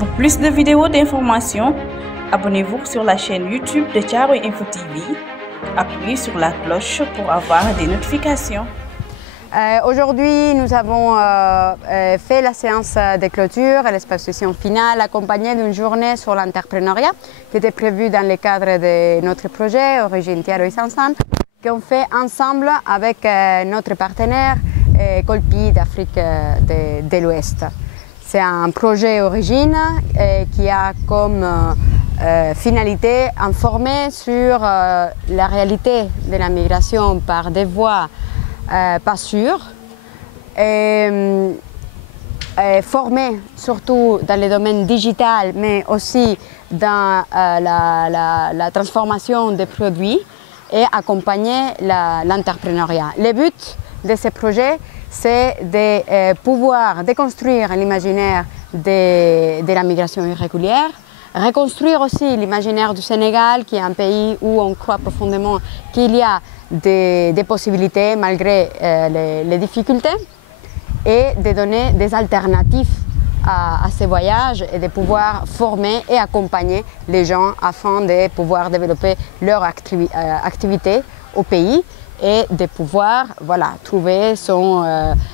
Pour plus de vidéos d'informations, abonnez-vous sur la chaîne YouTube de Thiaroye Info TV. Appuyez sur la cloche pour avoir des notifications. Aujourd'hui, nous avons fait la séance de clôture et l'exposition finale accompagnée d'une journée sur l'entrepreneuriat qui était prévue dans le cadre de notre projet Origine Thiaroye Sansan, qu'on fait ensemble avec notre partenaire Colpi d'Afrique de l'Ouest. C'est un projet Origine qui a comme finalité informer sur la réalité de la migration par des voies pas sûres et former surtout dans le domaine digital mais aussi dans la transformation des produits et accompagner l'entrepreneuriat. Le but de ce projet, c'est de pouvoir déconstruire l'imaginaire de la migration irrégulière, reconstruire aussi l'imaginaire du Sénégal, qui est un pays où on croit profondément qu'il y a des possibilités malgré les difficultés, et de donner des alternatives à ces voyages et de pouvoir former et accompagner les gens afin de pouvoir développer leur activité au pays et de pouvoir trouver son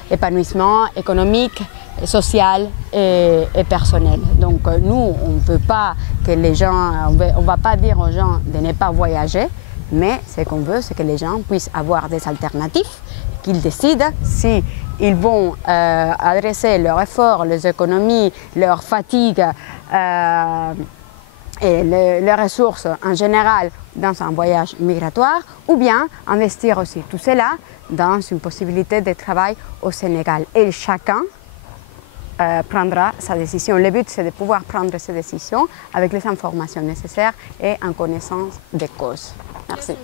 épanouissement économique, social et personnel. Donc nous, on ne veut pas que les gens, on va pas dire aux gens de ne pas voyager, mais ce qu'on veut, c'est que les gens puissent avoir des alternatives, qu'ils décident si ils vont adresser leurs efforts, leurs économies, leur fatigue et les ressources en général dans un voyage migratoire, ou bien investir aussi tout cela dans une possibilité de travail au Sénégal. Et chacun prendra sa décision. Le but, c'est de pouvoir prendre ces décisions avec les informations nécessaires et en connaissance des causes. Merci.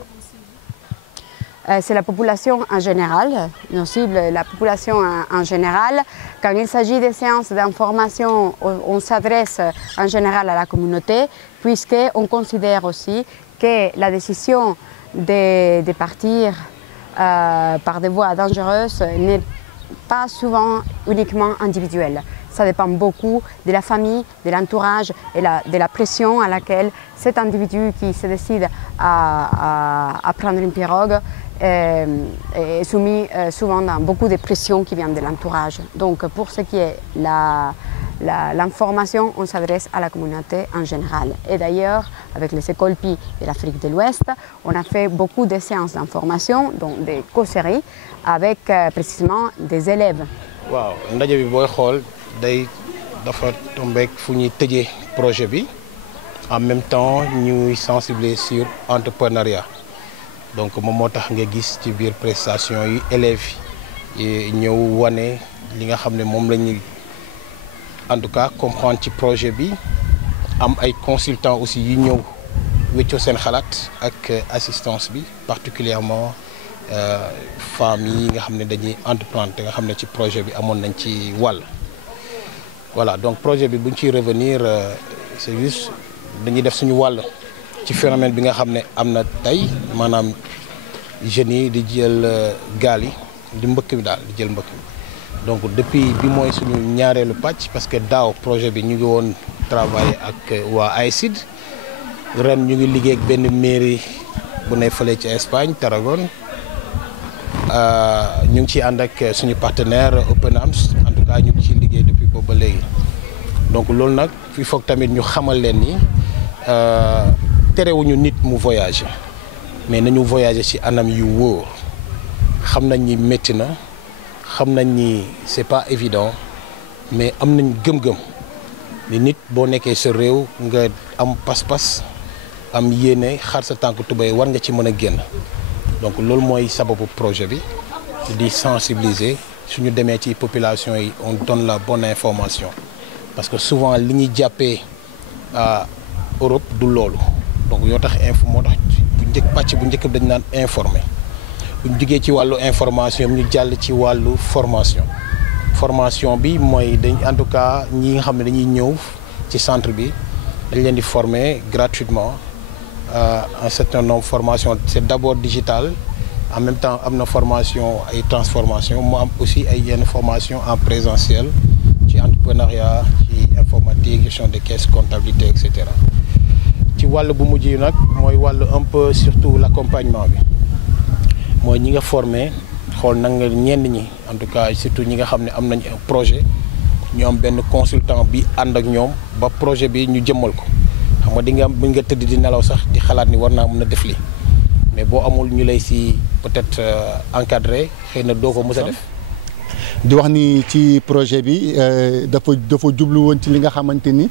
C'est la population en général, nos cibles, la population en général. Quand il s'agit des séances d'information, on s'adresse en général à la communauté, puisqu'on considère aussi que la décision de partir par des voies dangereuses n'est pas souvent uniquement individuelle. Ça dépend beaucoup de la famille, de l'entourage et de la pression à laquelle cet individu qui se décide à prendre une pirogue est soumis souvent dans beaucoup de pressions qui viennent de l'entourage. Donc pour ce qui est l'information, on s'adresse à la communauté en général. Et d'ailleurs, avec les Colpi de l'Afrique de l'Ouest, on a fait beaucoup de séances d'information, donc des causeries, avec précisément des élèves. Waaw, ndaje bi booy xool day dafa tombeek fu ñuy tëjee projet bi en même temps ñuy sensibiliser sur entrepreneuriat. Donc moom moo tax nga gis ci biir prestation yi élèves yi ñëw wane li nga xam ne moom la ñuy en tout cas comprendre ci projet bi, am ay consultants aussi yu ñëw wéccoo seen xalaat ak assistance bi, particulièrement femmes yi nga xam ne dañuy entreprendre te nga xam ne ci projet bi amoon nañ ci wàll. Voilà, donc projet bi buñ ciy revenir c'est juste dañuy def suñu wàll ci phénomène bi nga xam ne am na tey, maanaam jeunes yi di jël gaal yi di mbëkk mi daal di jël mbëkk mi. Donc depuis bi mooy suñu ñaareelu pàcc, parce que daaw projet bi ñu ngi woon travailler ak waa AICID, ren ñu ngi liggéey ak benn mairie bu ne fële ci Espagne, Tarragone. Ñu ngi ciy ànd ak suñu partenaire Open Arms, en tout cas ñu ngi ciy liggéey depuis boobu ba léegi. Donc loolu nag il faut tamit ñu xamal leen ni terewuñu nit mu voyager, mais nañu voyager ci anam yu wóor. Xam nañ ni métti na, xam nañ ni c'est pas évident, mais am nañ gëm-gëm ni nit boo nekkee sa réew nga am pas-pas, am yéene xar sa tànk tubéy war nga ci mën a génn. Donc loolu mooy sababu projet bi, di sensibiliser suñu demee ci population yi, on donne la bonne information, parce que souvent li ñuy jàppee Europe du loolu. Donc yoo tax moo tax bu njëkk pàcc bu njëkk dañ naan informer, bu ñu jógee ci wàllu information ñu jàll ci wàllu formation. Formation bi mooy dañ en tout cas ñi nga xam ne dañuy ñëw ci centre bi dañ leen di former gratuitement. Un certain nombre de formations, c'est d'abord digital, en même temps am na formation ay transformation, mu am aussi ay yenn formation en présentiel ci entrepreneuriat, ci ci informatique gestion de caisse comptabilité et cetera ci wàll bu mujj yi nag mooy wàll un peu surtout l'accompagnement bi mooy ñi nga formé xool na nga ñenn ñi en tout cas surtout ñi nga xam ne am nañ un projet ñu am benn consultant bi ànd ak ñoom ba projet bi ñu jëmmal ko xam nga di nga mën nga tëdd di nelaw sax di xalaat ni war naa mën a def lii mais boo amul ñu lay si peut-être encadré xëy na doo ko mës a def. di wax ni ci projet bi dafa jublu woon ci li nga xamante ni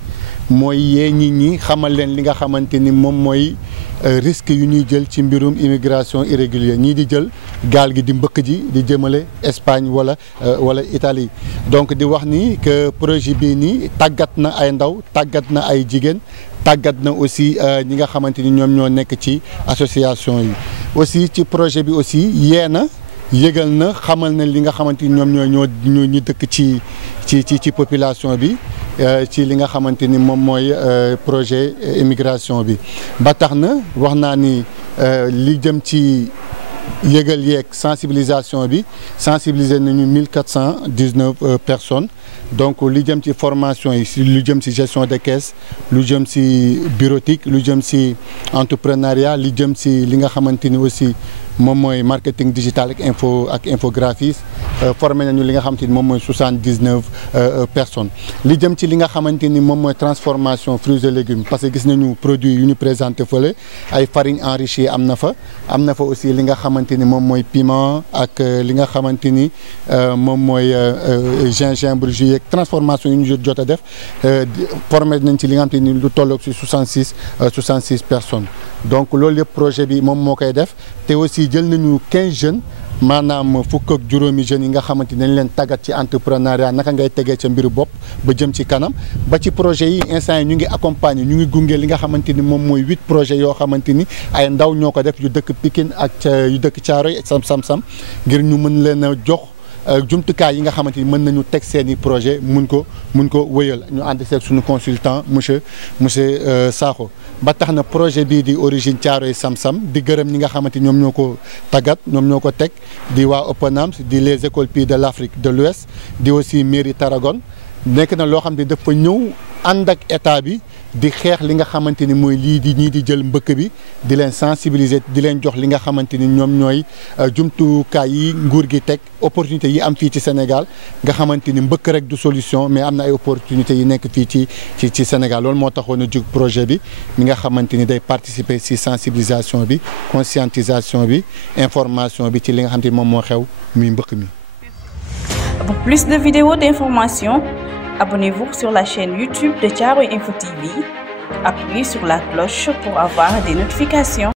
mooy yee nit ñi xamal leen li nga xamante ni moom mooy risque yu ñuy jël ci mbirum immigration irrégulière ñii di jël gaal gi di mbëkk ji di jëmale Espagne wala Italie donc di wax ni que projet bii nii tàggat na ay ndaw tàggat na ay jigéen tàggat na aussi ñi nga xamante ni ñoom ñoo nekk ci association yi aussi ci projet bi aussi yee na yëgal na xamal na li nga xamante ni ñoom ñoo ñu dëkk ci population bi ci li nga xamante ni moom mooy projet immigration bi ba tax na wax naa ni li jëm ci yëgal yeeg sensibilisation bi sensibiliser nañu 1419 personnes donc li jëm ci formation yi lu jëm ci gestion de caisse lu jëm ci bureautique lu jëm ci entrepreneuriat li jëm ci li nga xamante ni aussi moom mooy marketing digital ak infographie formé nañu li nga xamante ni moom mooy 79 personnes li jëm ci li nga xamante ni moom mooy transformation fruits et légumes parce que gis nañu produits yu ñu présenté fële ay farine enrichie am na fa aussi li nga xamante ni moom mooy piment ak li nga xamante ni moom mooy gingembre jus yeeg transformation yu ñu jot a def formé nañ ci li nga xamante ni lu tolloog ci 66 personnes donc loolu yëpp projet bi moom moo koy def te aussi jël nañu 15 jeunes maanaam fukk ak juróomi jeunes yi nga xamante ni dañ leen tàggat ci entrepreneuriat naka ngay tegee ca mbiru bopp ba jëm ci kanam ba ci projet yi instant yi ñu ngi accompagner ñu ngi gunge li nga xamante ni moom mooy 8 projets yoo xamante ni ay ndaw ñoo ko def yu dëkk Pikine ak yu dëkk Thiaroye Sam ngir ñu mën leen a jox jumtukaay yi nga xamante ni mën nañu teg seeni projet mun ko wëyal ñu ànd seeg suñu consultant monsieur Sakho ba tax na projet bii di origine Thiaroye Sam di gërëm ñi nga xamante ni ñoom ñoo ko tàggat ñoom ñoo ko teg di waa Open Arms di les écoles Pays de l'Afrique de l'Ouest di aussi mairie Tarragone nekk na loo xam ne dafa ñëw ànd ak état bi di xeex li nga xamante ni mooy lii di ñii di jël mbëkk bi di leen sensibiliser di leen jox li nga xamante ni ñoom ñooy jumtukaay yi nguur gi teg opportunité yi am fii ci Sénégal nga xamante ni mbëkk rek du solution mais am na ay opportunités yi nekk fii ci Sénégal loolu moo taxoon a jóg projet bi mi nga xamante ni day participer ci sensibilisation bi conscientisation bi information bi ci li nga xamante ni moom moo xew muy mbëkk mi. Pour plus de vidéos d'information, abonnez-vous sur la chaîne YouTube de Thiaroye Info TV. Appuyez sur la cloche pour avoir des notifications.